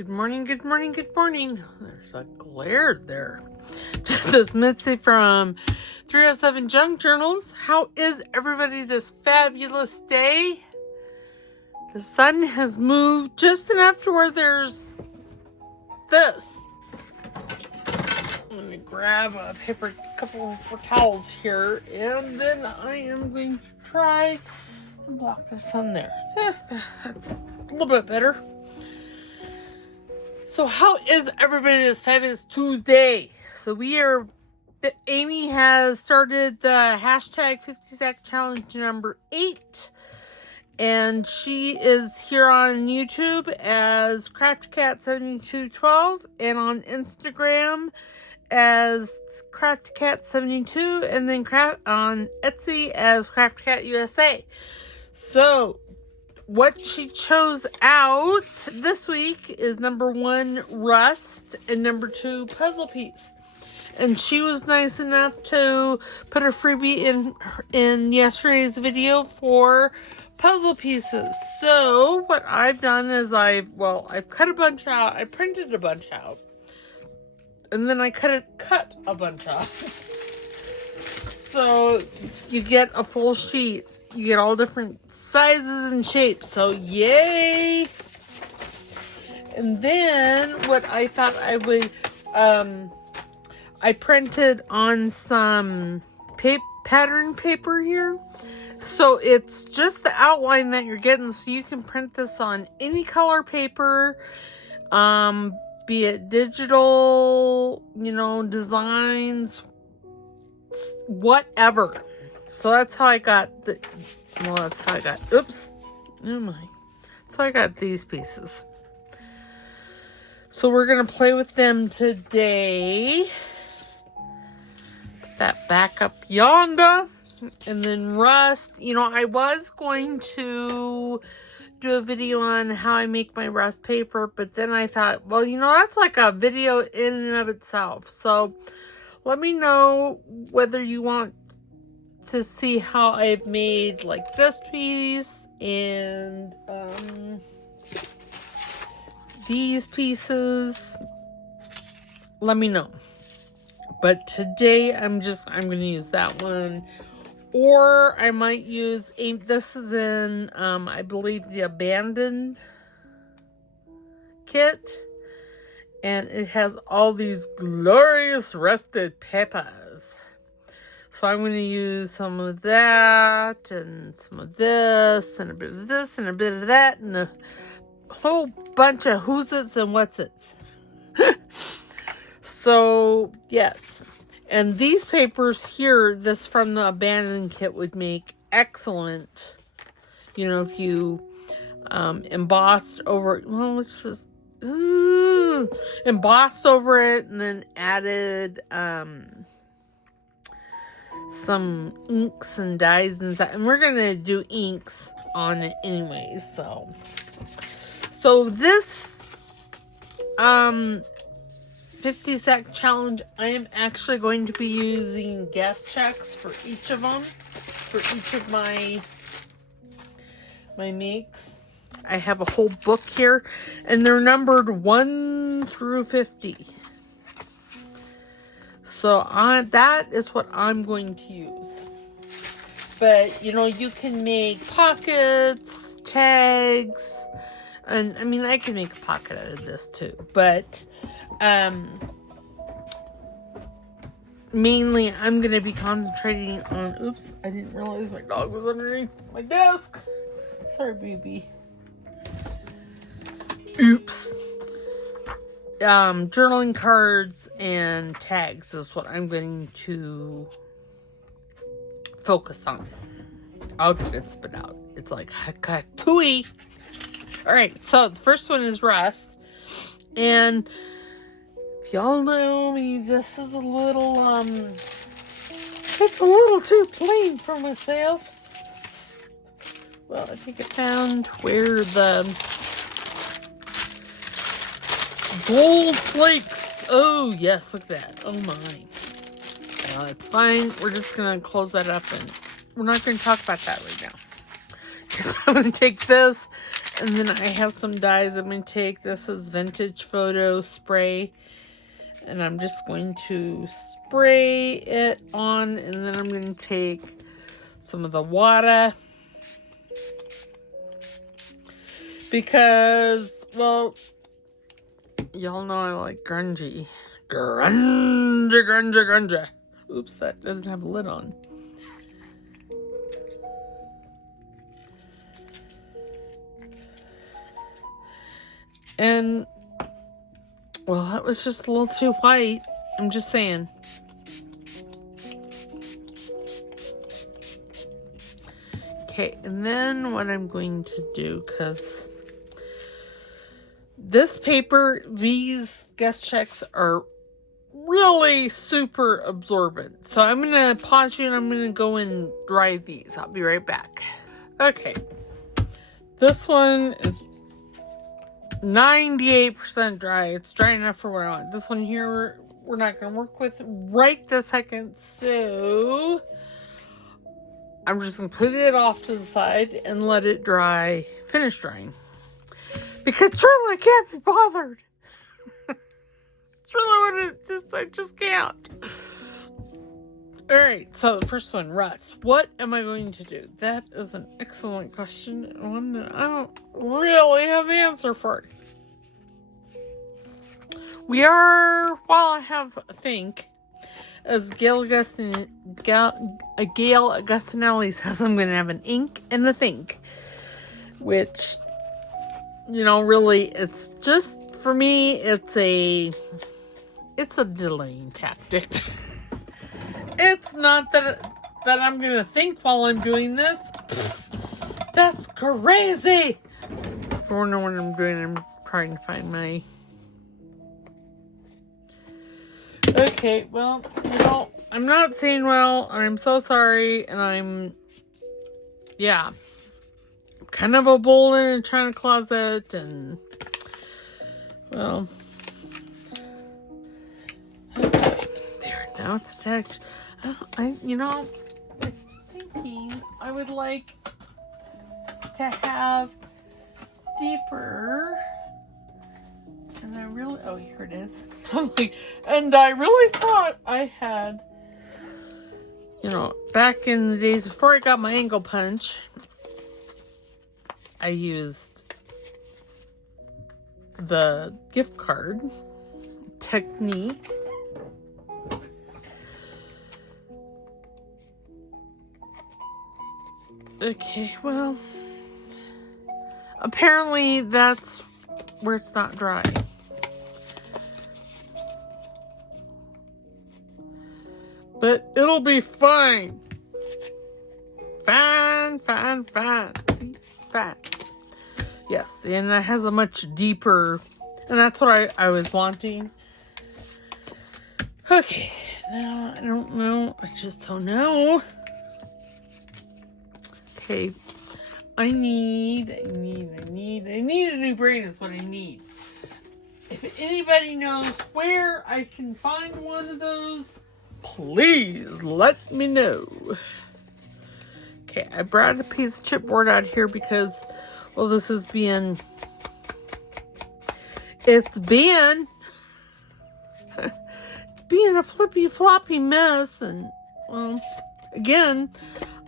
Good morning, good morning, good morning. There's a glare there. This is Mitzi from 307 Junk Journals. How is everybody this fabulous day? The sun has moved just enough to where there's this. I'm going to grab a couple of towels here, and then I am going to try and block the sun there. That's a little bit better. So how is everybody this fabulous Tuesday? So Amy has started the hashtag 50 Sack Challenge number 8. And she is here on YouTube as Crafty Cat 7212 and on Instagram as Crafty Cat 72 and then on Etsy as Crafty Cat USA. So what she chose out this week is number 1, rust, and number 2, puzzle piece. And she was nice enough to put a freebie in yesterday's video for puzzle pieces. So what I've done is I've cut a bunch out. I printed a bunch out. And then I cut a bunch out. So you get a full sheet. You get all different sizes and shapes. So yay! And then what I thought I would, I printed on some pattern paper here. So it's just the outline that you're getting. So you can print this on any color paper, be it digital, designs, whatever. So that's how I got oops. Oh my. So I got these pieces. So we're going to play with them today. Put that back up yonder. And then rust. I was going to do a video on how I make my rust paper. But then I thought, well, that's like a video in and of itself. So let me know whether you want to see how I've made like this piece and these pieces. Let me know. But today I'm going to use that one, or I might use this is in I believe the Abandoned kit, and it has all these glorious rusted peppers. So I'm going to use some of that, and some of this, and a bit of this, and a bit of that, and a whole bunch of who's-its and what's-its. So, yes. And these papers here, this from the Abandoned kit, would make excellent, if you embossed over, embossed over it, and then added some inks and dyes and stuff. And we're going to do inks on it anyways, so this 50 sack challenge, I am actually going to be using guest checks for each of them, for each of my makes. I have a whole book here, and they're numbered 1 through 50. So that is what I'm going to use. But, you can make pockets, tags, and I mean, I can make a pocket out of this too. But mainly I'm going to be concentrating on, oops, I didn't realize my dog was underneath my desk. Sorry, baby. Oops. Journaling cards and tags is what I'm going to focus on. I'll get it spit out. It's like hakatui. Alright, so the first one is rust. And if y'all know me, this is a little, it's a little too plain for myself. Well, I think I found where the gold flakes. Oh, yes, look at that. Oh, my. It's fine. We're just going to close that up, and we're not going to talk about that right now. Because I'm going to take this And then I have some dyes I'm going to take. This is Vintage Photo Spray. And I'm just going to spray it on. And then I'm going to take some of the water. Because, well, y'all know I like grungy. Grungy. Oops, that doesn't have a lid on. And, well, that was just a little too white. I'm just saying. Okay, and then what I'm going to do, because this paper, these guest checks are really super absorbent. So I'm going to pause you and I'm going to go and dry these. I'll be right back. Okay. This one is 98% dry. It's dry enough for what I want. This one here, we're not going to work with right this second. So I'm just going to put it off to the side and let it dry, finish drying. Because truly I can't be bothered. It's really what I just can't. Alright, so the first one, rust. What am I going to do? That is an excellent question, and one that I don't really have the answer for. We are, well, I have a think, as Gail Augustinelli says, I'm going to have an ink and a think. Which, you know, really, it's just, for me, it's a delaying tactic. It's not that I'm going to think while I'm doing this. That's crazy. If you wonder what I'm doing, I'm trying to find my... Okay, well, you know, I'm not seeing well, and I'm so sorry, and I'm... Yeah. Kind of a bull in a china closet, and... Well... Okay, there, now it's attached. You know, I'm thinking I would like to have deeper, and I really, oh, here it is. And I really thought I had, you know, back in the days before I got my angle punch, I used the gift card technique. Okay, well, apparently that's where it's not dry. But it'll be fine. Fine. See? Fine. Yes, and that has a much deeper, and that's what I was wanting. Okay, now I don't know. I just don't know. Okay, I need a new brain is what I need. If anybody knows where I can find one of those, please let me know. Okay, I brought a piece of chipboard out here because, well, this is being a flippy floppy mess, and, well, again,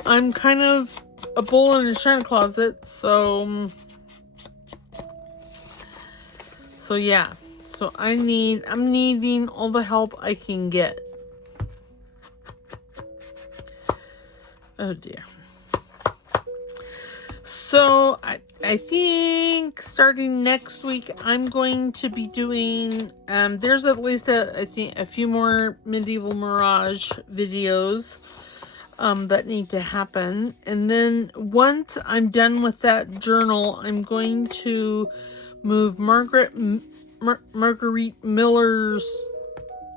I'm kind of a bull in a china closet, so yeah. So I'm needing all the help I can get. Oh dear. So I think starting next week I'm going to be doing there's at least I think a few more Medieval Mirage videos that need to happen. And then once I'm done with that journal, I'm going to move Marguerite Miller's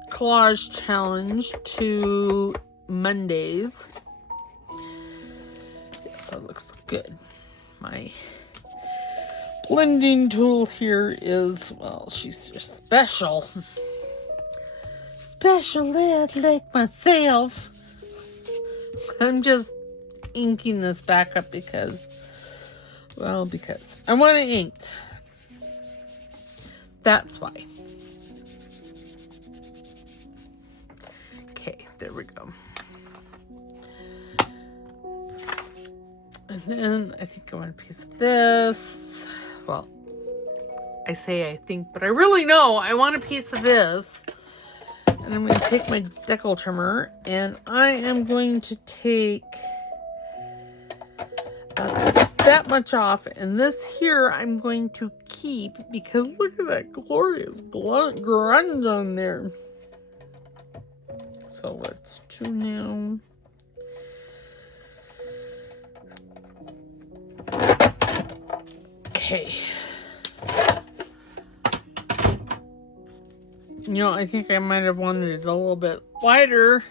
collage challenge to Mondays. Yes, that looks good. My blending tool here is, well, she's just special. Special ed like myself. I'm just inking this back up because Well, because I want it inked. That's why. Okay, there we go. And then I think I want a piece of this. Well, I say I think, but I really know I want a piece of this. And I'm going to take my decal trimmer, and I am going to take that much off. And this here I'm going to keep, because look at that glorious grunge on there. So what's 2 now? Okay. You know, I think I might have wanted it a little bit wider.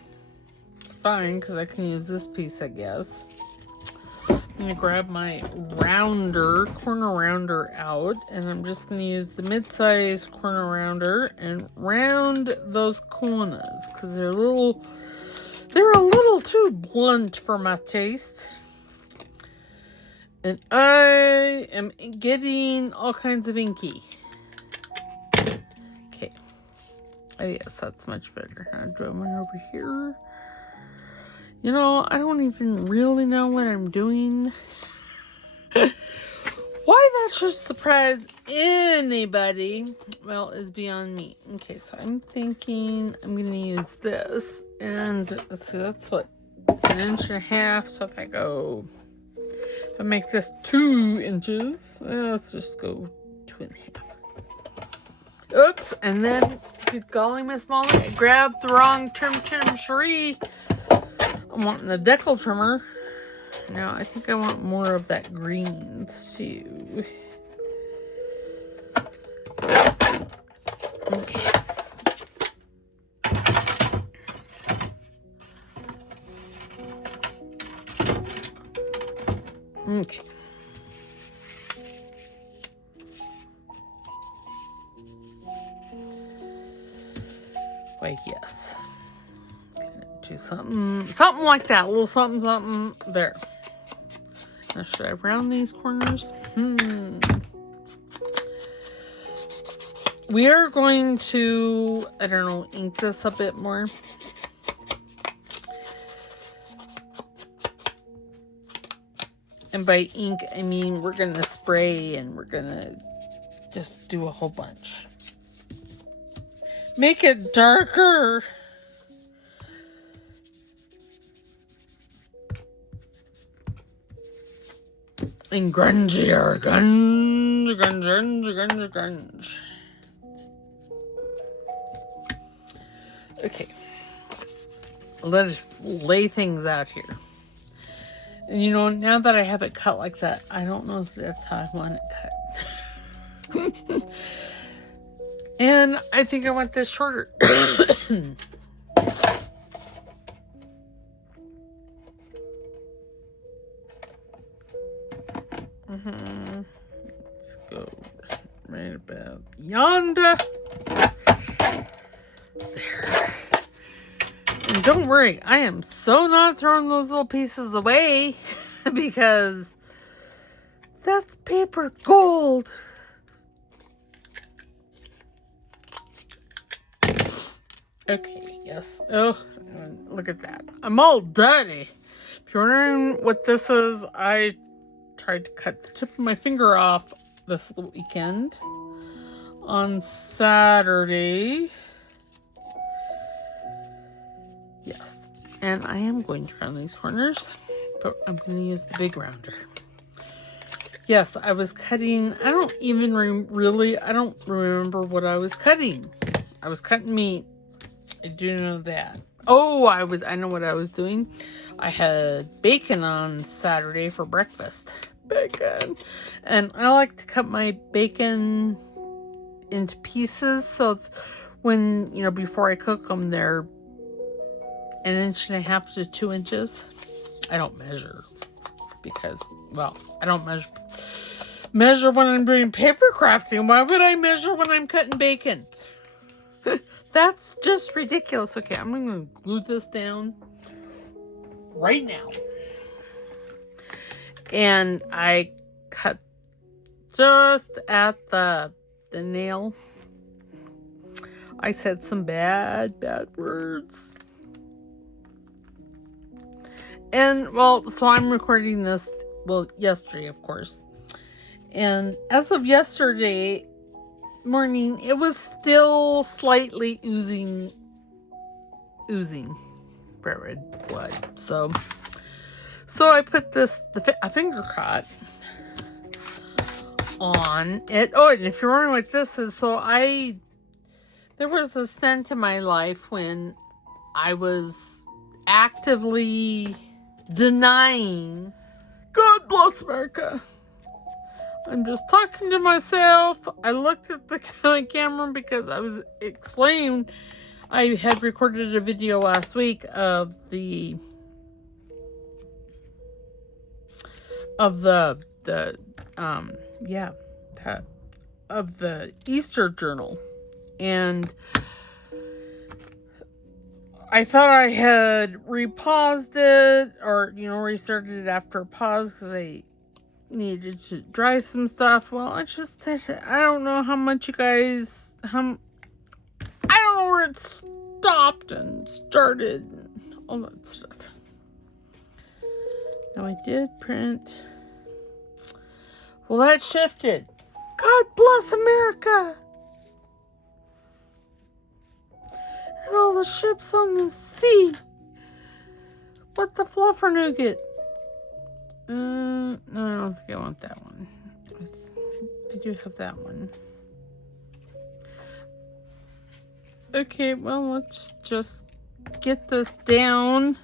It's fine, because I can use this piece, I guess. I'm going to grab my corner rounder out, and I'm just going to use the mid-size corner rounder and round those corners, because they're a little too blunt for my taste. And I am getting all kinds of inky. Okay. Oh, yes, that's much better. I'll draw one over here. You know, I don't even really know what I'm doing. Why that should surprise anybody, well, is beyond me. Okay, so I'm thinking I'm going to use this. And let's see, that's what, 1.5 inches. So if I go... If I make this 2 inches, let's just go 2.5. Oops, and then, good golly, Miss Molly, I grabbed the wrong trim Cherie. I'm wanting the decal trimmer. Now, I think I want more of that green, too. Okay. Okay. Wait, yes. Do something like that. A little something there. Now, should I round these corners? We are going to, I don't know, ink this a bit more. And by ink, I mean we're going to spray and we're going to just do a whole bunch. Make it darker. And grungier. Grunge. Okay. Let us lay things out here. And you know, now that I have it cut like that, I don't know if that's how I want it cut. And I think I want this shorter. Let's go right about yonder. There. And don't worry, I am so not throwing those little pieces away because that's paper gold. Okay, yes. Oh, look at that. I'm all dirty. If you're wondering what this is, I tried to cut the tip of my finger off this weekend on Saturday. Yes, and I am going to round these corners, but I'm going to use the big rounder. Yes, I was cutting, I don't even I don't remember what I was cutting. I was cutting meat. I do know that. Oh, I know what I was doing. I had bacon on Saturday for breakfast. Bacon. And I like to cut my bacon into pieces, so when, you know, before I cook them, they're 1.5 to 2 inches. I don't measure because, well, I don't measure when I'm doing paper crafting. Why would I measure when I'm cutting bacon? That's just ridiculous. Okay, I'm going to glue this down right now. And I cut just at the nail. I said some bad words. And, well, so I'm recording this, well, yesterday, of course. And as of yesterday morning, it was still slightly oozing red blood. So I put a finger cut on it. Oh, and if you're wondering what this is, there was a stint in my life when I was actively denying. God bless America. I'm just talking to myself. I looked at the camera because I was explaining. I had recorded a video last week of the Easter journal, and I thought I had repaused it or restarted it after a pause because I needed to dry some stuff. Well, I don't know how much you guys, I don't know where it stopped and started and all that stuff. Now I did print. Well, that shifted. God bless America. And all the ships on the sea. What the fluffer nougat? No, I don't think I want that one. I do have that one. Okay, well, let's just get this down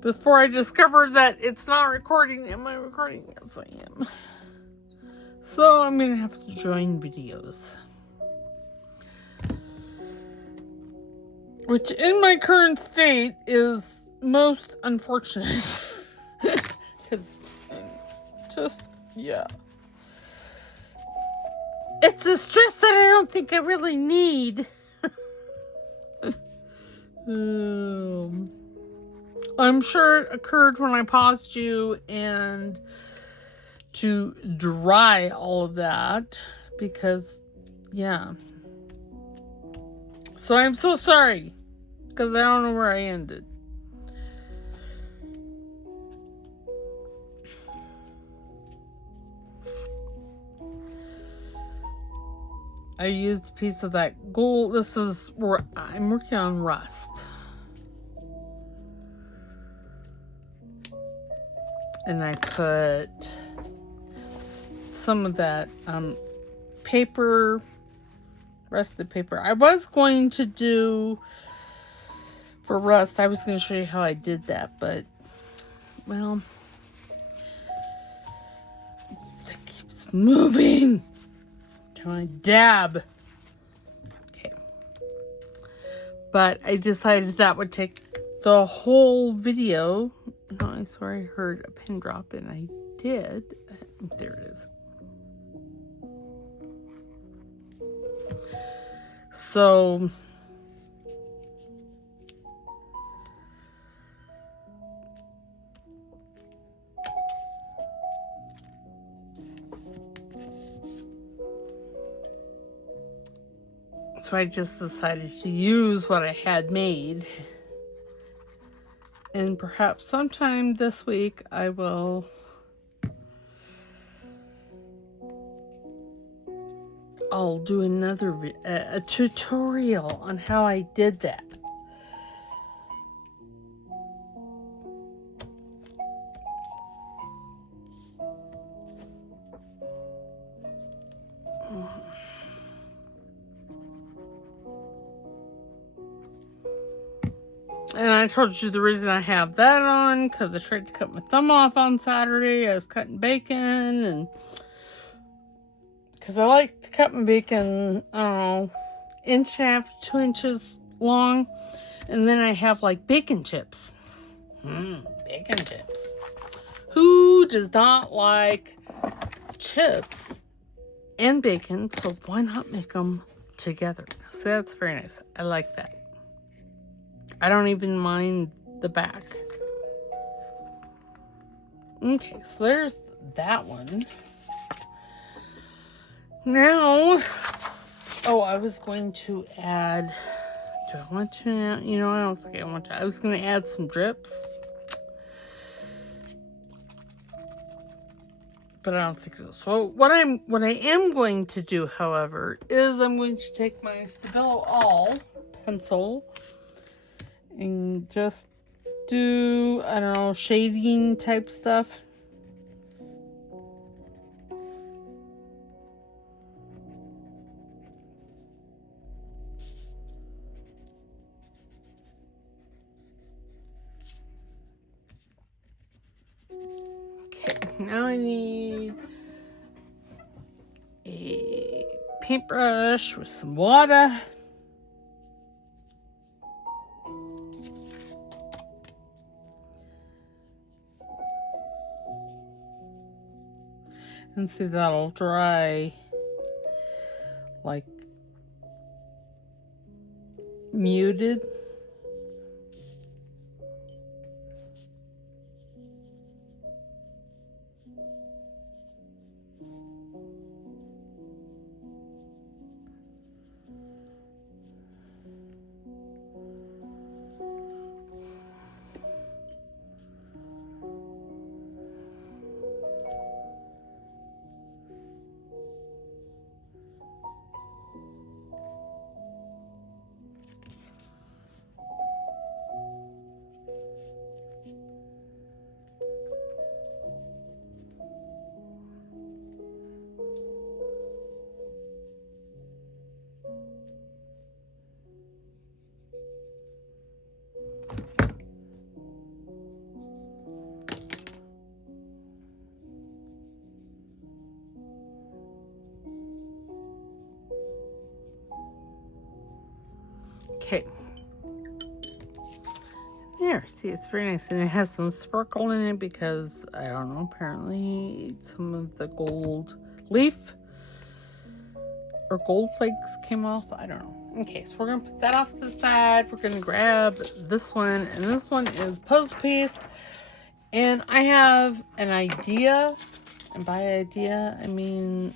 before I discover that it's not recording. Am I recording? Yes, I am. So I'm going to have to join videos. Which in my current state is most unfortunate. Because it's a stress that I don't think I really need. I'm sure it occurred when I paused you and to dry all of that because, So I'm so sorry because I don't know where I ended. I used a piece of that gold. This is where I'm working on rust. And I put some of that paper, rusted paper. I was going to do, for rust, I was going to show you how I did that, but, well, that keeps moving. I dab. Okay. But I decided that would take the whole video. No, I swear I heard a pin drop and I did. There it is. So I just decided to use what I had made. And perhaps sometime this week I'll do another a tutorial on how I did that. And I told you the reason I have that on, because I tried to cut my thumb off on Saturday. I was cutting bacon, and because I like to cut my bacon, I don't know, 1.5 to 2 inches long. And then I have like bacon chips. Bacon chips. Who does not like chips and bacon? So why not make them together? So that's very nice. I like that. I don't even mind the back. Okay, so there's that one. Now, oh, I was going to add, do I want to now? You know, I don't think I want to. I was going to add some drips. But I don't think so. So what I am going to do, however, is I'm going to take my Stabilo All pencil and just do, I don't know, shading type stuff. Okay, now I need a paintbrush with some water. And see, that'll dry like muted. Okay. There, see, it's very nice. And it has some sparkle in it because, I don't know, apparently some of the gold leaf or gold flakes came off. I don't know. Okay, so we're going to put that off to the side. We're going to grab this one. And this one is puzzle piece. And I have an idea. And by idea, I mean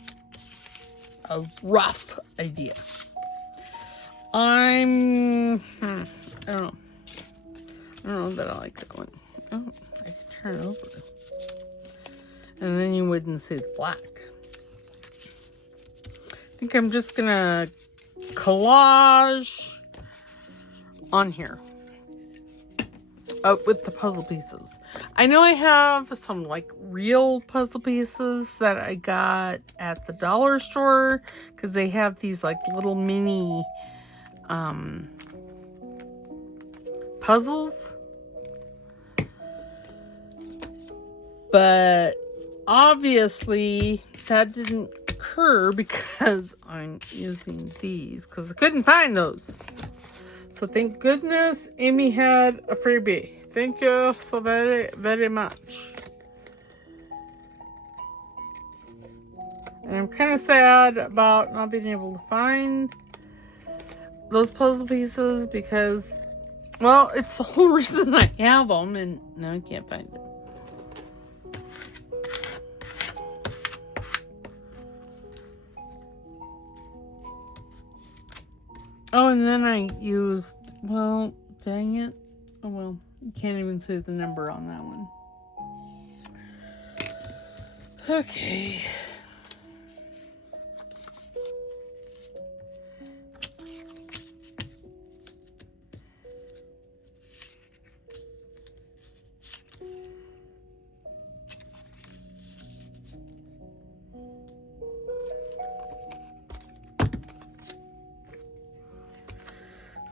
a rough idea. I don't know. I don't know that I like that one. Oh, I could turn it over. And then you wouldn't see the black. I think I'm just gonna collage on here. With the puzzle pieces. I know I have some like real puzzle pieces that I got at the dollar store. Because they have these like little mini puzzles, but obviously that didn't occur because I'm using these because I couldn't find those. So thank goodness Amy had a freebie. Thank you so very, very much. And I'm kind of sad about not being able to find those puzzle pieces because, well, it's the whole reason I have them, and now I can't find them. Oh, and then I used, well, dang it. Oh, well, you can't even see the number on that one. Okay.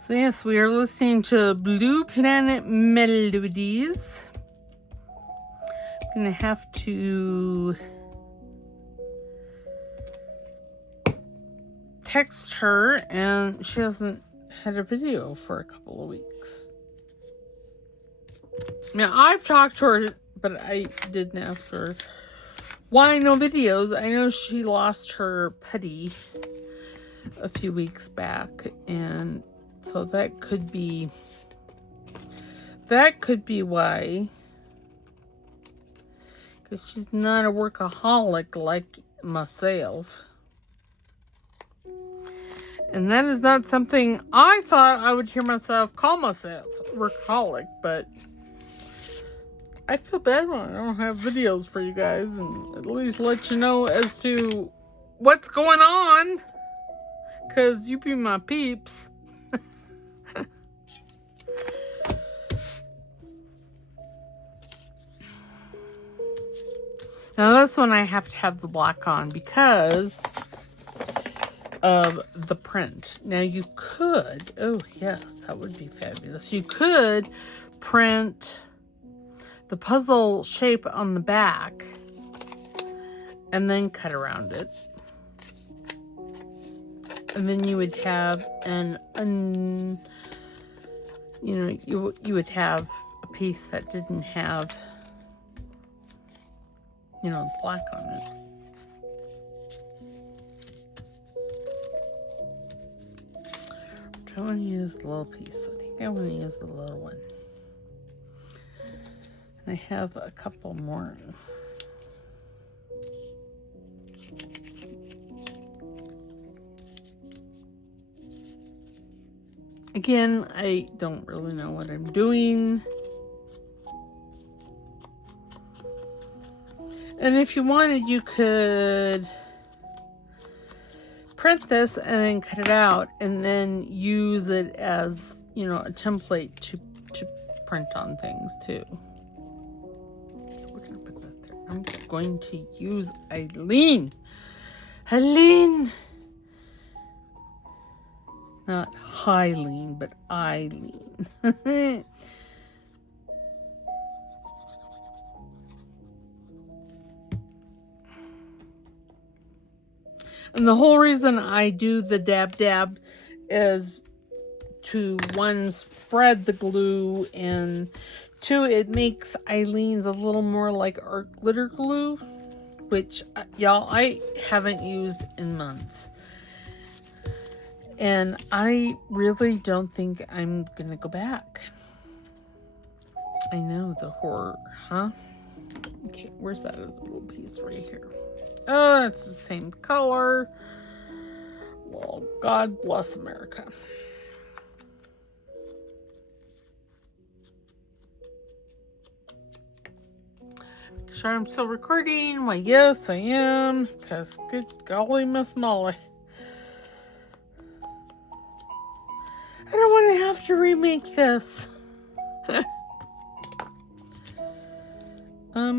So yes, we are listening to Blue Planet Melodies. I'm gonna have to text her, and she hasn't had a video for a couple of weeks. Now, I've talked to her, but I didn't ask her why no videos. I know she lost her putty a few weeks back, and so that could be why. because she's not a workaholic like myself. And that is not something I thought I would hear myself call myself, workaholic, but I feel bad when I don't have videos for you guys and at least let you know as to what's going on, because you be my peeps. Now this one I have to have the black on because of the print. Now you could, oh yes, that would be fabulous. You could print the puzzle shape on the back and then cut around it. And then you would have you would have a piece that didn't have, black on it. I want to use the little piece. I think I want to use the little one. And I have a couple more. Again, I don't really know what I'm doing. And if you wanted, you could print this and then cut it out and then use it as, a template to print on things too. We're going to put that there. I'm going to use Eileen. Eileen! Not Hyleen, but Eileen. And the whole reason I do the dab is to, one, spread the glue, and two, it makes Eileen's a little more like art glitter glue, which, y'all, I haven't used in months. And I really don't think I'm going to go back. I know, the horror, huh? Okay, where's that other little piece right here? Oh, it's the same color. Well, God bless America. Make sure I'm still recording. Why, yes, I am. Because, good golly, Miss Molly. I don't want to have to remake this. I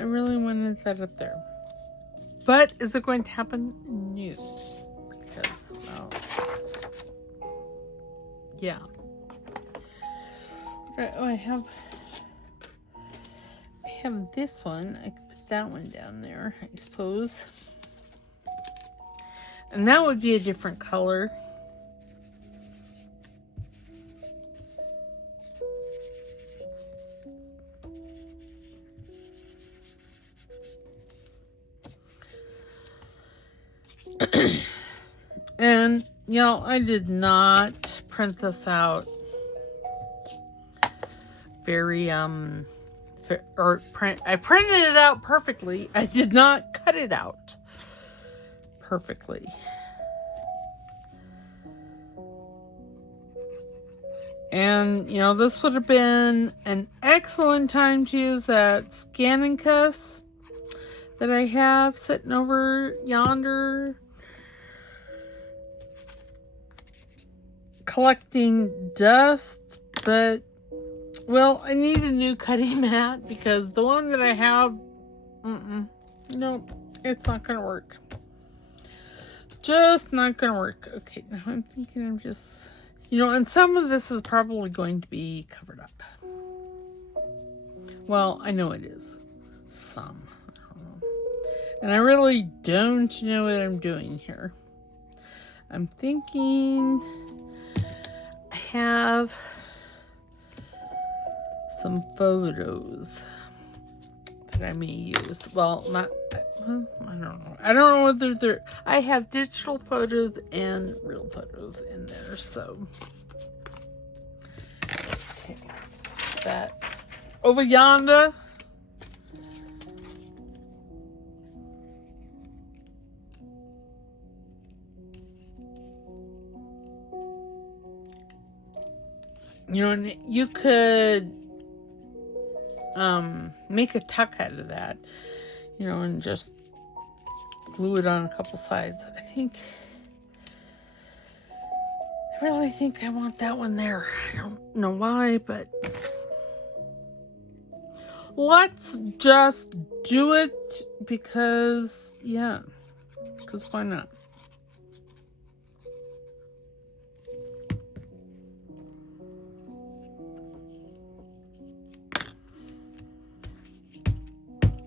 really wanted that up there. But is it going to happen? No. Because, well, yeah. Oh, I have this one. I could put that one down there, I suppose. And that would be a different color. And, I did not print this out very, I printed it out perfectly. I did not cut it out perfectly. And, this would have been an excellent time to use that Scan and Cuss that I have sitting over yonder, collecting dust, but, well, I need a new cutting mat because the one that I have, nope, it's not gonna work. Just not gonna work. Okay, now I'm thinking I'm just, and some of this is probably going to be covered up. Well, I know it is. Some. I don't know. And I really don't know what I'm doing here. I'm thinking I have some photos that I may use. Well, not, I don't know. I don't know whether they're, I have digital photos and real photos in there, so. Okay, let's put that over yonder. You know, and you could make a tuck out of that, you know, and just glue it on a couple sides. I really think I want that one there. I don't know why, but let's just do it because, yeah, because why not?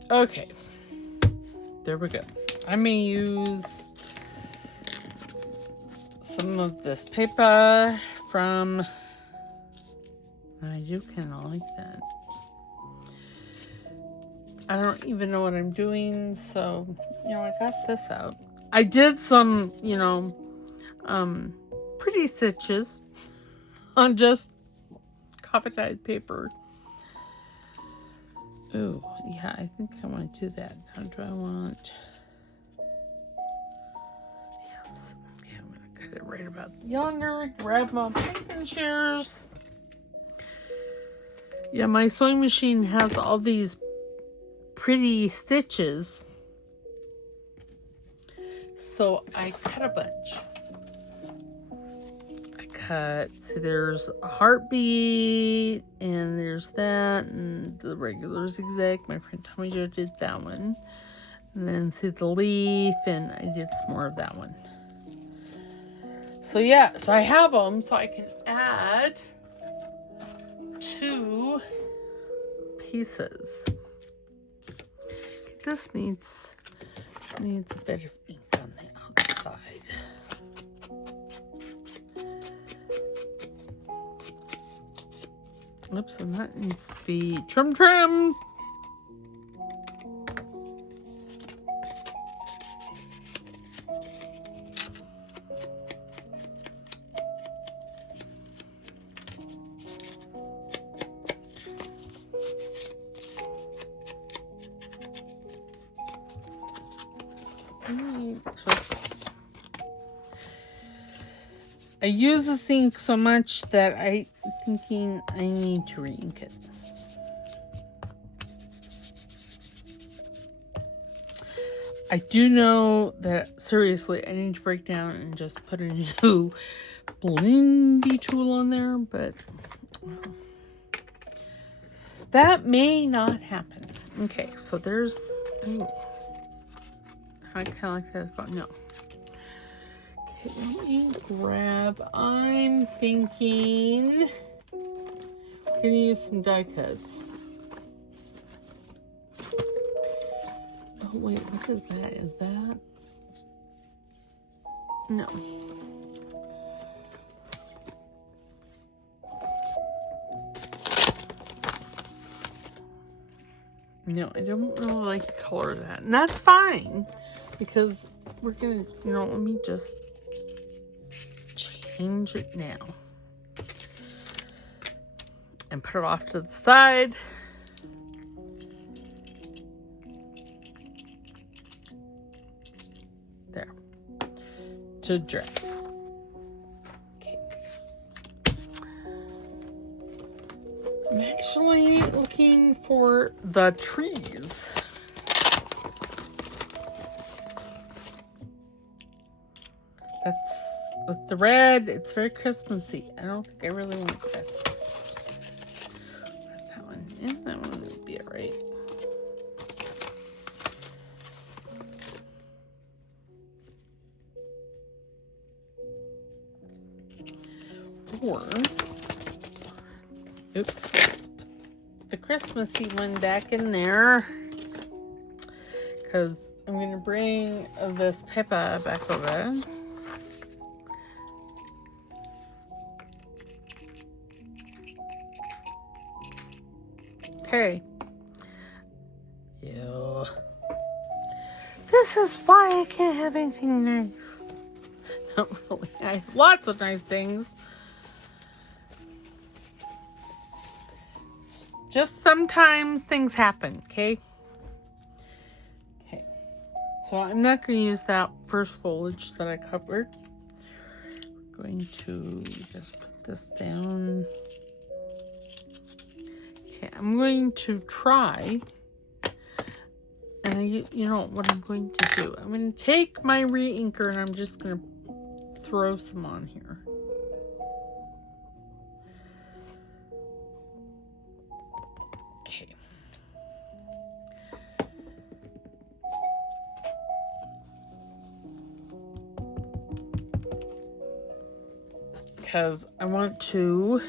Okay, there we go. I may use some of this paper from, I do kind of like that. I don't even know what I'm doing, so, you know, I got this out. I did some, you know, pretty stitches on just coffee dyed paper. Ooh, yeah, I think I want to do that. How do I want? Yes. Okay, I'm going to cut it right about yonder. Grab my paper shears. Yeah, my sewing machine has all these pretty stitches. So I cut a bunch. See, there's a heartbeat, and there's that, and the regular zigzag. My friend Tommy Jo did that one. And then see the leaf, and I did some more of that one. So yeah, so I have them, so I can add 2 pieces. Okay, this needs a bit of ink on the outside. Oops, and that needs to be trimmed. I use this ink so much that I'm thinking I need to re-ink it. I do know that, seriously, I need to break down and just put a new blendy tool on there, but well, that may not happen. Okay, so there's, ooh, I kind of like that, but no. Okay, let me grab, I'm thinking I'm gonna use some die cuts. Oh wait, what is that? Is that? No. No, I don't really like the color of that. And that's fine, because we're gonna, you know, let me just change it now. And put it off to the side. There. To dry. Okay. I'm actually looking for the trees. With the red, it's very Christmassy. I don't think I really want Christmas. What's that one? Yeah, that one would be alright. Or, oops, let's put the Christmassy one back in there, because I'm going to bring this paper back over. Okay. Ew. This is why I can't have anything nice. Not really. I have lots of nice things. Just sometimes things happen, okay? Okay. So I'm not going to use that first foliage that I covered. I'm going to just put this down. Okay, I'm going to try. And you know what I'm going to do? I'm going to take my re-inker and I'm just going to throw some on here. Okay. Because I want to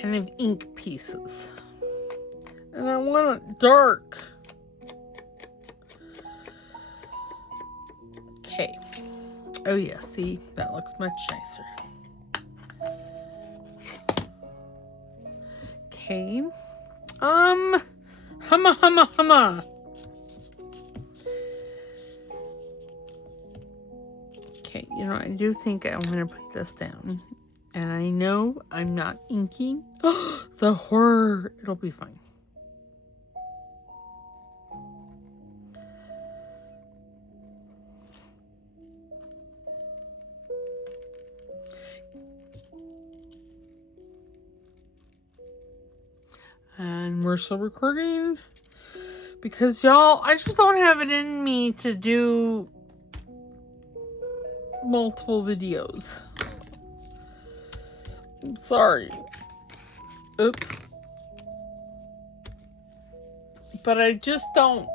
kind of ink pieces. And I want it dark. Okay. Oh yeah, see, that looks much nicer. Okay. Humma. Okay, you know, I do think I'm gonna put this down. And I know I'm not inking. The horror. It'll be fine. And we're still recording. Because y'all, I just don't have it in me to do multiple videos. I'm sorry. Oops. But I just don't.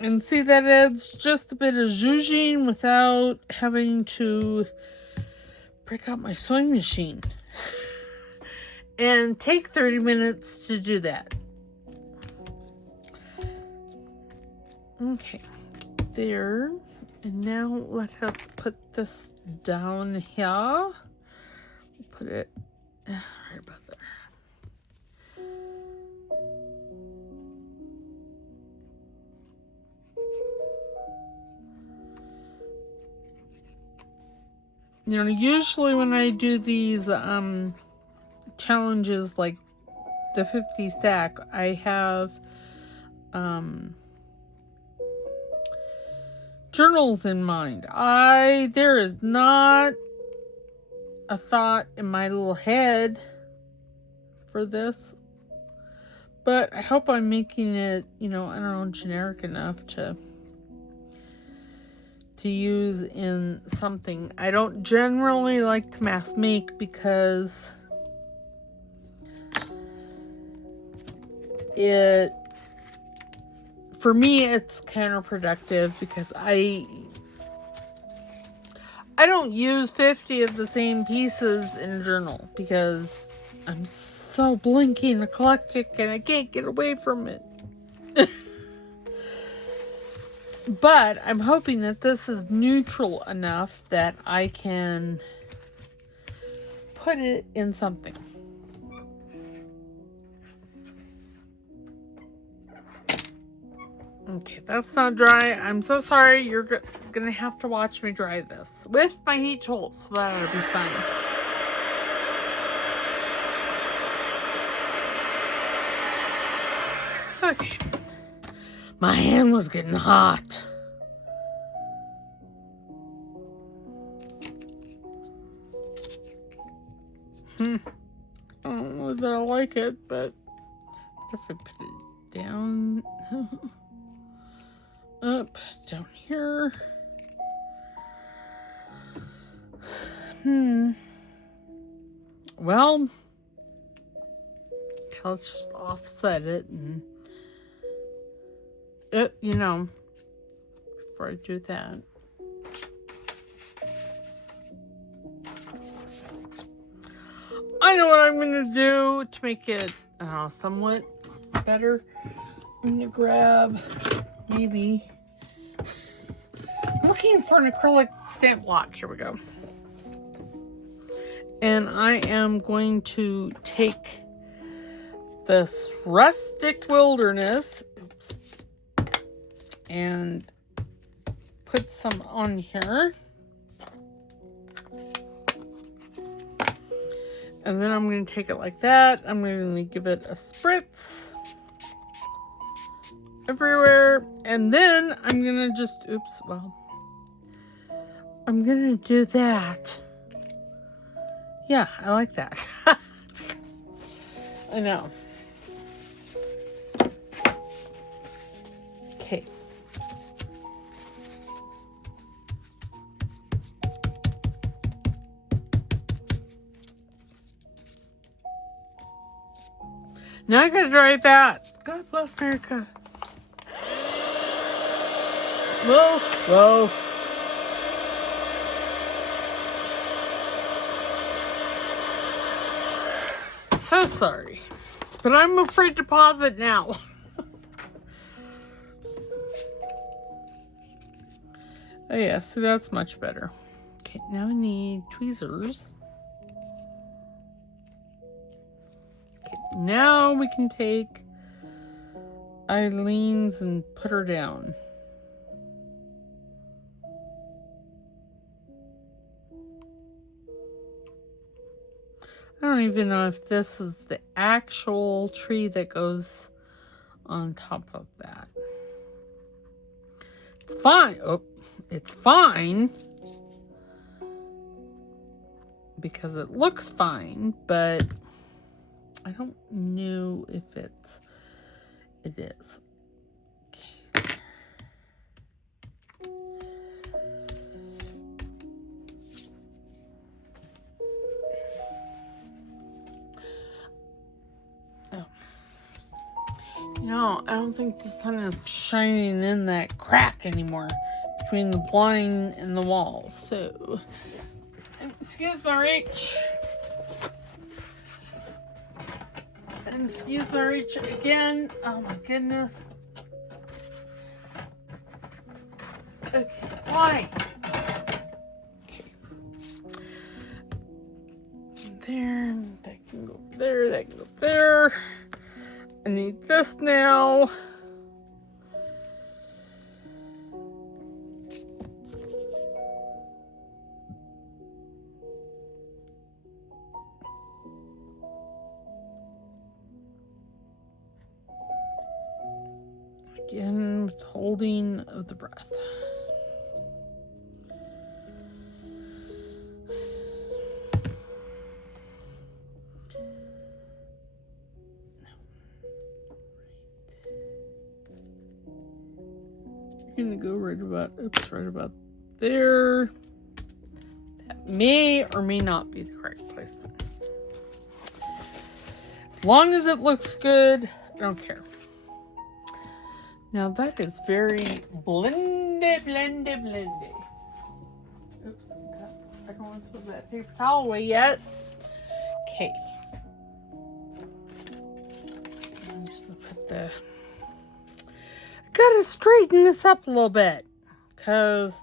And see, that adds just a bit of zhuzhing without having to break out my sewing machine. And take 30 minutes to do that. Okay, there. And now let us put this down here. Put it right about there. You know, usually when I do these challenges like the 50 stack, I have journals in mind. There is not a thought in my little head for this, but I hope I'm making it, you know, I don't know, generic enough to use in something. I don't generally like to mass make because for me, it's counterproductive because I don't use 50 of the same pieces in a journal because I'm so blinky and eclectic and I can't get away from it. But I'm hoping that this is neutral enough that I can put it in something. Okay, that's not dry. I'm so sorry. You're gonna have to watch me dry this with my heat tool, so that'll be fun. Okay. My hand was getting hot. I don't know that I like it, but if I put it down, up, down here. Well, let's just offset it and you know, before I do that. I know what I'm going to do to make it somewhat better. I'm going to grab maybe, I'm looking for an acrylic stamp block. Here we go. And I am going to take this Rustic Wilderness, and put some on here. And then I'm going to take it like that. I'm going to give it a spritz everywhere. And then I'm going to just, oops, well, I'm going to do that. Yeah, I like that. I know. Okay. Now I gotta dry that. God bless America. Whoa, whoa. So sorry. But I'm afraid to pause it now. Oh yeah, so that's much better. Okay, now I need tweezers. Okay, now we can take Eileen's and put her down. I don't even know if this is the actual tree that goes on top of that. It's fine. Oh, it's fine. Because it looks fine, but I don't know if it is. Okay. Oh. No, I don't think the sun is shining in that crack anymore between the blind and the wall. So, excuse my reach. And excuse my reach again. Oh my goodness. Okay, why? Okay. There, that can go there, that can go there. I need this now. Again, with holding of the breath. Gonna go right about there. That may or may not be the correct placement. As long as it looks good, I don't care. Now that is very blendy. Oops, I don't want to throw that paper towel away yet. Okay. I'm just gonna put the. Gotta straighten this up a little bit because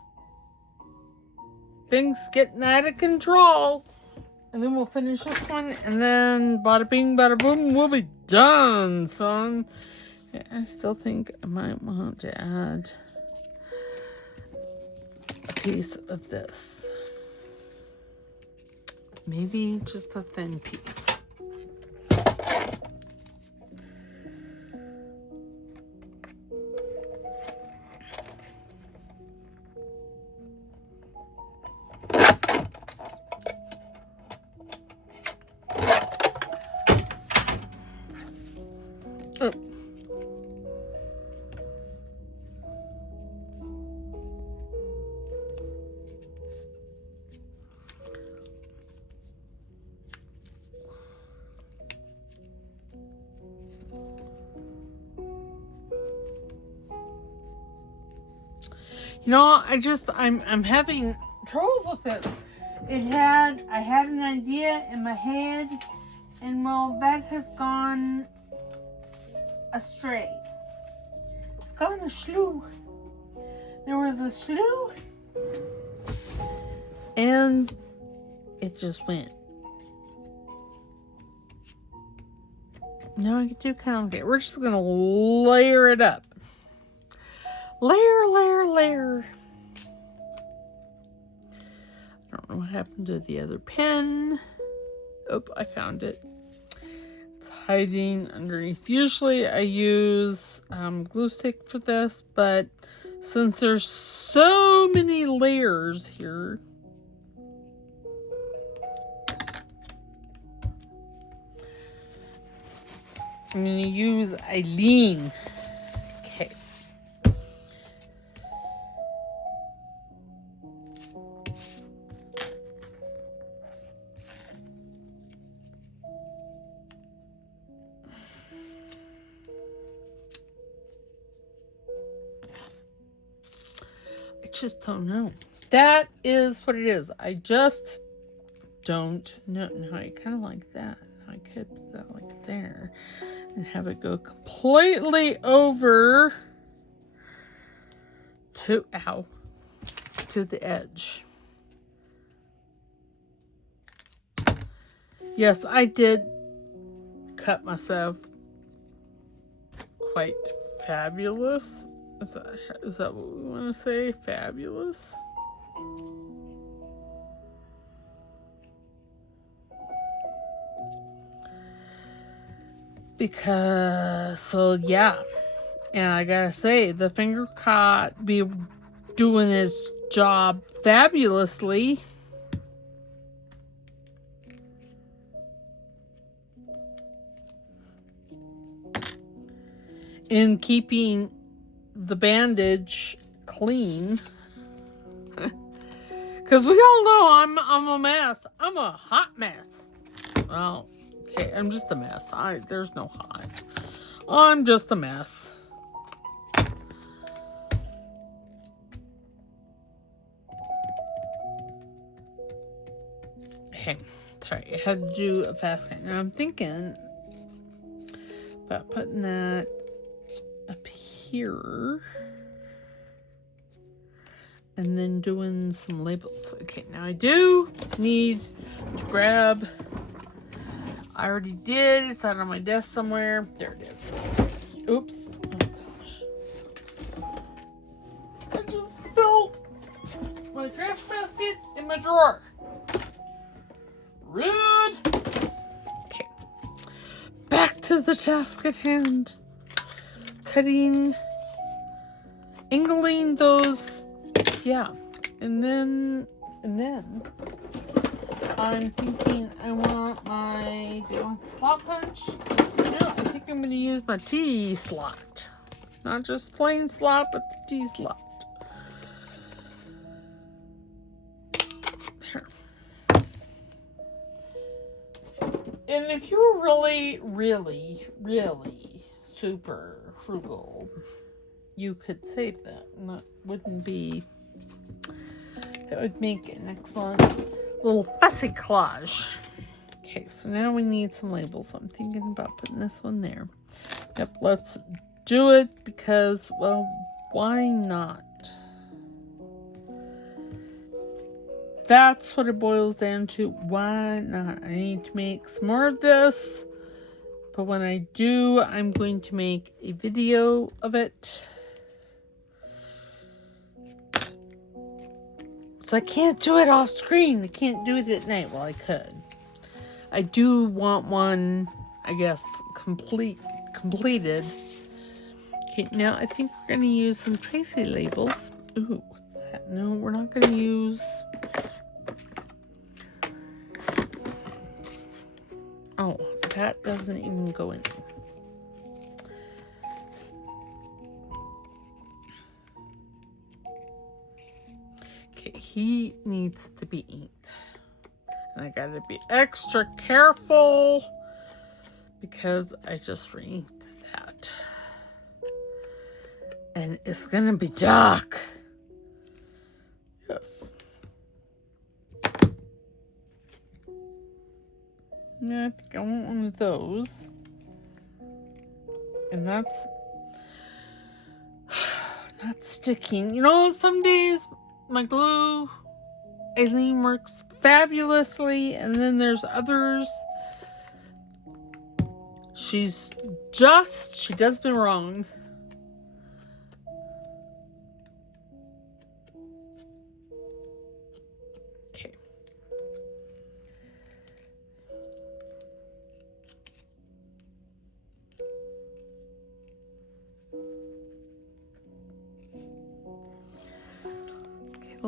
things getting out of control. And then we'll finish this one, and then bada bing, bada boom, we'll be done, son. I still think I might want to add a piece of this. Maybe just a thin piece. Oh. You know, I'm having troubles with this. I had an idea in my head, and well, that has gone astray. It's gone a slew. There was a slew, and it just went. Now I can do kind of, okay, we're just gonna layer it up. Layer, layer, layer. I don't know what happened to the other pen. Oh, I found it. It's hiding underneath. Usually I use glue stick for this, but since there's so many layers here, I'm going to use Eileen. Okay. I just don't know. That is what it is. I just don't know. No, I kind of like that. I could put that like there and have it go completely over to, ow, to the edge. Yes, I did cut myself quite fabulous. Is that what we want to say? Fabulous? Because, so yeah. And I gotta say, the finger cut be doing its job fabulously. In keeping the bandage clean. Because we all know I'm a mess. I'm a hot mess. Well, okay, I'm just a mess. There's no hot. I'm just a mess. Okay, sorry, I had to do a fast cut. Now I'm thinking about putting that up here and then doing some labels. Okay, now I do need to grab, I already did, it's out on my desk somewhere. There it is. Oops. Oh gosh. I just spilled my trash basket in my drawer. Rude. Okay. Back to the task at hand. Cutting, angling those, yeah. And then I'm thinking I want my, do I want the slot punch? No, I think I'm going to use my T-slot. Not just plain slot, but the T-slot. There. And if you were really, really, really super frugal, you could save that. And that wouldn't be, that would make an excellent little fussy collage. Okay, so now we need some labels. I'm thinking about putting this one there. Yep, let's do it because, well, why not? That's what it boils down to. Why not? I need to make some more of this. But when I do, I'm going to make a video of it. So I can't do it off screen. I can't do it at night. Well, I could. I do want one, I guess, completed. Okay, now I think we're going to use some Tracie labels. Ooh, what's that? No, we're not going to use... Oh, that doesn't even go in. Okay, he needs to be inked. And I gotta be extra careful because I just re-inked that. And it's gonna be dark. Yes. Yeah, I think I want one of those. And that's not sticking. You know, some days my glue, Eileen, works fabulously, and then there's others. She does me wrong. Okay.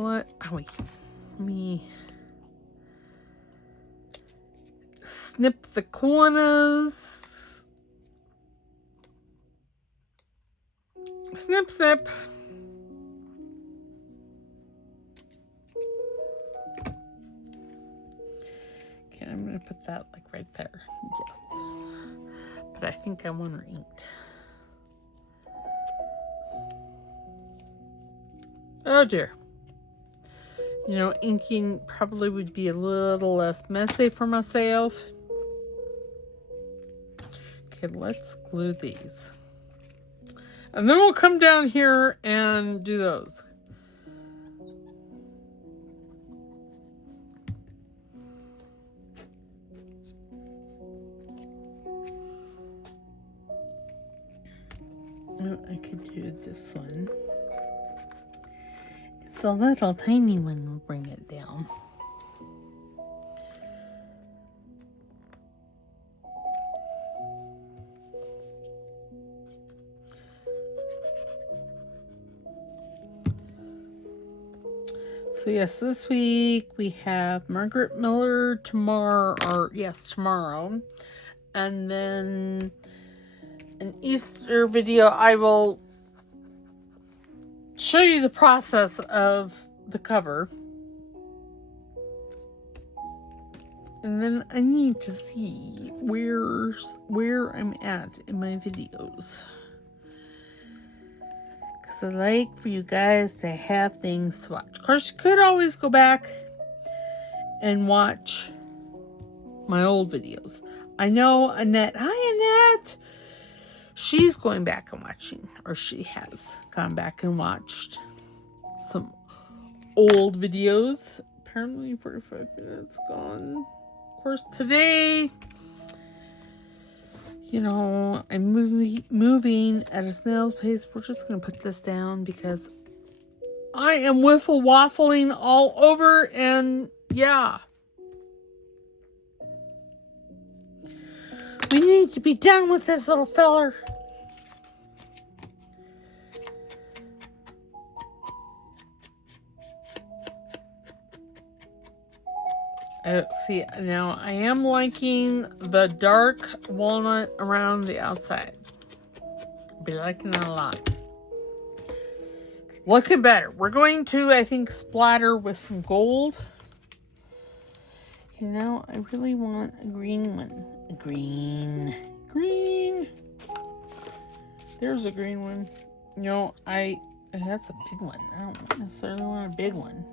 what? Oh, wait. Let me snip the corners. Snip, snip. Okay, I'm going to put that like right there. Yes. But I think I want her inked. Oh dear. You know, inking probably would be a little less messy for myself. Okay, let's glue these. And then we'll come down here and do those. Oh, I could do this one. It's a little tiny one. We'll bring it down. So yes, this week we have Margaret Miller tomorrow, tomorrow. And then an Easter video, I will show you the process of the cover. And then I need to see where I'm at in my videos. Because I like for you guys to have things to watch. Of course, you could always go back and watch my old videos. I know Annette. Hi, Annette. She's going back and watching, or she has gone back and watched some old videos. Apparently 45 minutes gone. Of course, today, you know, I'm moving at a snail's pace. We're just going to put this down because I am wiffle waffling all over, and yeah. We need to be done with this little feller. See, now I am liking the dark walnut around the outside. Be liking that a lot. Looking better. We're going to, I think, splatter with some gold. You know, I really want a green one. A green. There's a green one. You know, that's a big one. I don't necessarily want a big one.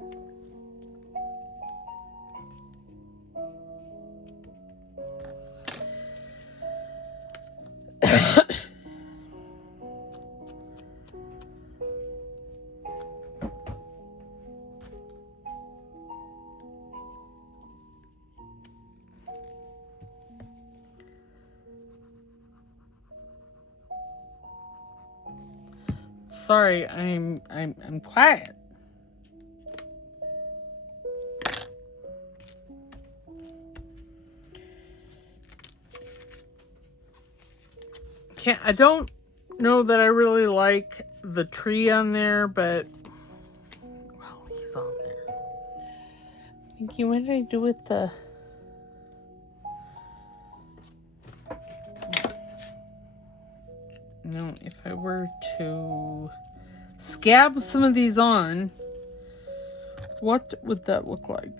Sorry, I'm quiet. I don't know that I really like the tree on there, but well, he's on there. Thinking, what did I do with the? No, if I were to scab some of these on, what would that look like?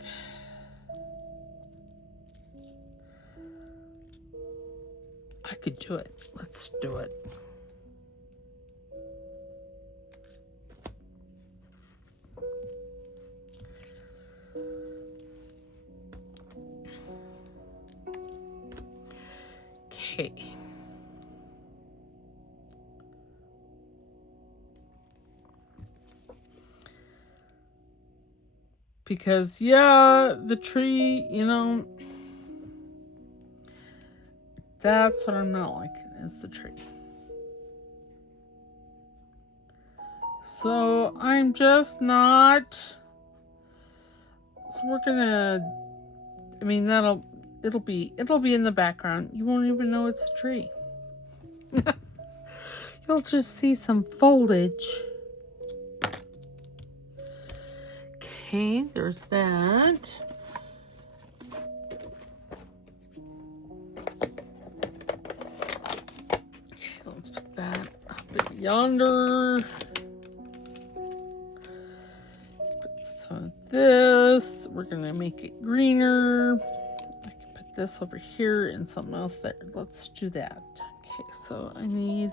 I could do it. Let's do it. Okay. Because, yeah, the tree, you know, that's what I'm not liking, is the tree. So, I'm just not... So, we're gonna... I mean, it'll be in the background. You won't even know it's a tree. You'll just see some foliage. Okay, there's that. Okay, let's put that up at yonder. Put some of this. We're gonna make it greener. I can put this over here and something else there. Let's do that. Okay, so I need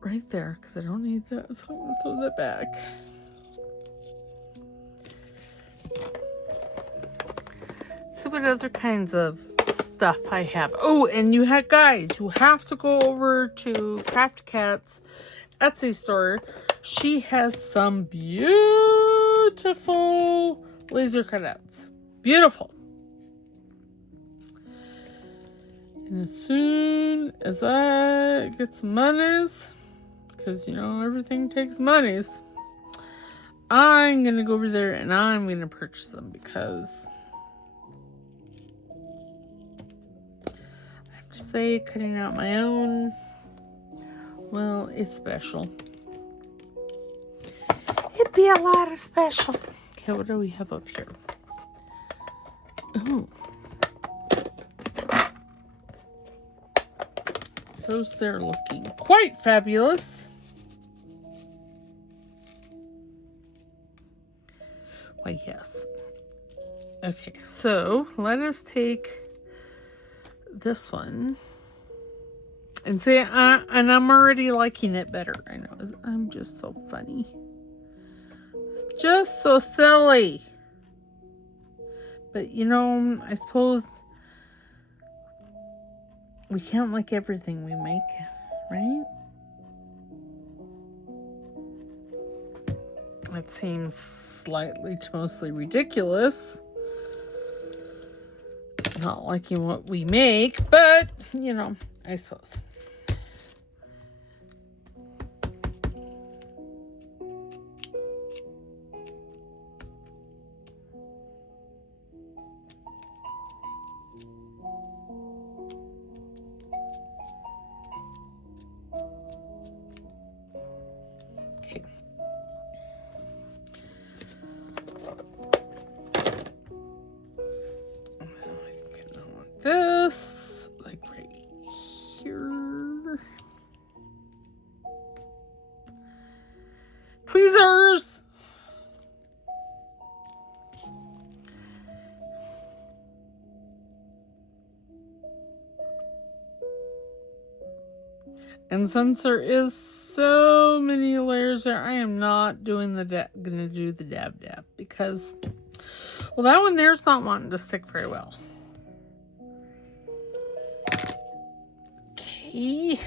right there because I don't need that, so I'm gonna throw that back. See what other kinds of stuff I have. Oh, and you have guys, you have to go over to Crafty Cat's Etsy store. She has some beautiful laser cutouts. Beautiful. And as soon as I get some monies, because you know everything takes monies, I'm gonna go over there and I'm gonna purchase them because I have to say, cutting out my own, well, it's special. It'd be a lot of special. Okay, what do we have up here? Ooh. Those there looking quite fabulous. Why, yes. Okay, so let us take this one and say, and I'm already liking it better. I know, I'm just so funny. It's just so silly. But you know, I suppose we can't like everything we make, right? It seems slightly to mostly ridiculous, not liking what we make, but you know, I suppose. Okay. I want this, like right here. Tweezers! And since there is so many layers there, I am not doing gonna do the dab dab because, well, that one there's not wanting to stick very well. Okay.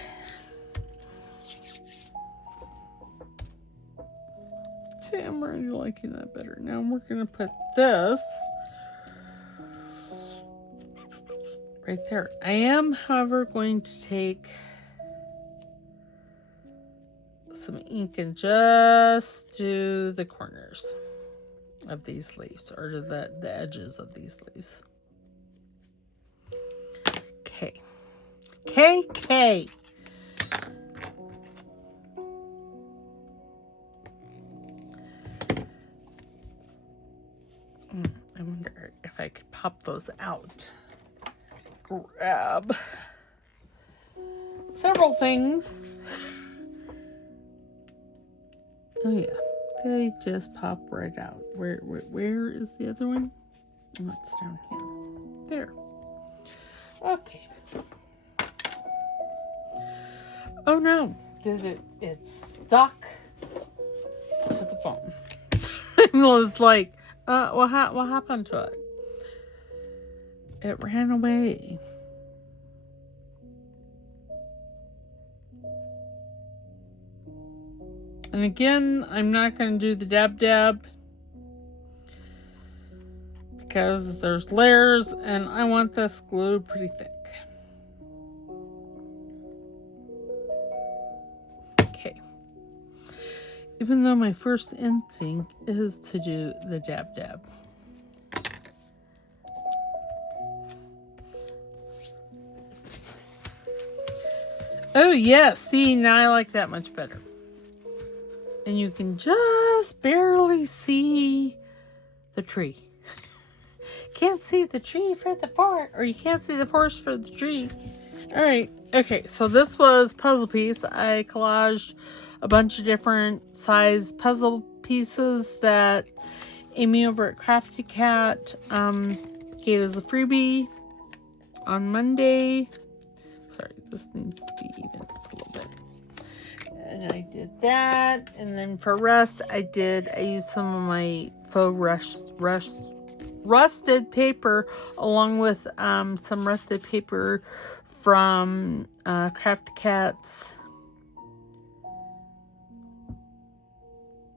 See, I'm already liking that better. Now we're gonna put this right there. I am, however, going to take some ink and just do the corners of these leaves, or the edges of these leaves. Okay. KK. I wonder if I could pop those out. Grab several things. Oh yeah, they just pop right out. Where is the other one? Oh, it's down here. There. Okay. Oh no, it stuck to the phone. It was like, what happened to it? It ran away. And again, I'm not going to do the dab dab because there's layers and I want this glued pretty thick. Okay. Even though my first instinct is to do the dab dab. Oh yes, see, now I like that much better. And you can just barely see the tree. Can't see the tree for the forest, or you can't see the forest for the tree. All right. Okay, so this was puzzle piece. I collaged a bunch of different size puzzle pieces that Amy over at Crafty Cat gave us a freebie on Monday. Sorry, this needs to be even a little bit. And I did that. And then for rust, I used some of my faux rusted paper along with some rusted paper from Crafty Cat's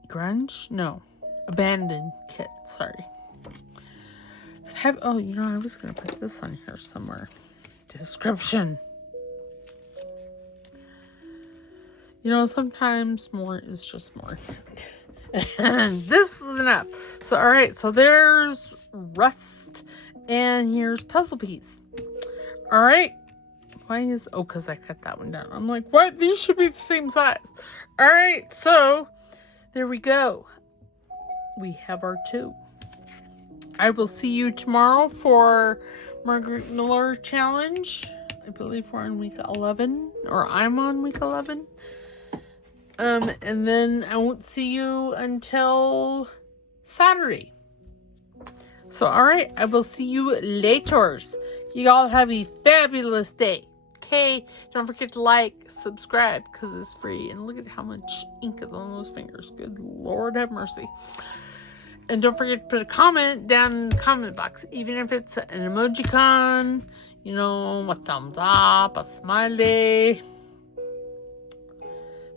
Grunge? No. Abandoned kit. Sorry. Oh, you know, I was going to put this on here somewhere. Description. You know, sometimes more is just more. And this is enough. So, all right. So, there's rust. And here's puzzle piece. All right. Because I cut that one down. I'm like, what? These should be the same size. All right. So, there we go. We have our 2. I will see you tomorrow for Margaret Miller Challenge. I believe we're on week 11. Or I'm on week 11. And then I won't see you until Saturday. So, all right. I will see you later. You all have a fabulous day. Okay? Don't forget to like, subscribe, because it's free. And look at how much ink is on those fingers. Good Lord have mercy. And don't forget to put a comment down in the comment box. Even if it's an emojicon, you know, a thumbs up, a smiley.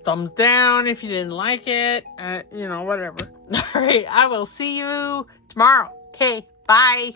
Thumbs down if you didn't like it. You know, whatever. All right. I will see you tomorrow. Okay. Bye.